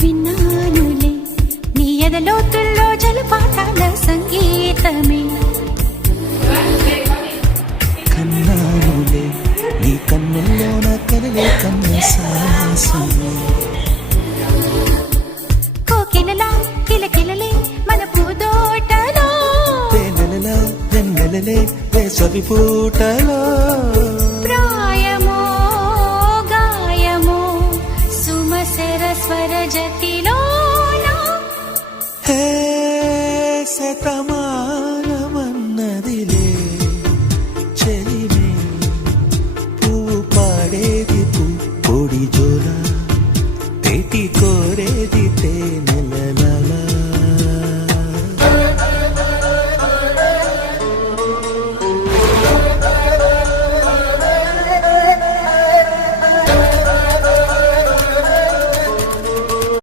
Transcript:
విన్నానులే నీ ఎదలోతుల్లో జలపాతాల సంగీతమే. కన్నానులే నీ కన్నుల్లోన కలలే కన్న సాసమే. కోకిలలా కిలకిలలే మన పూదోటలో, తేనెలలా వెన్నెలలే వేసవి పూటలో. ప్రాయమో గాయమో సుమసర స్వర జతి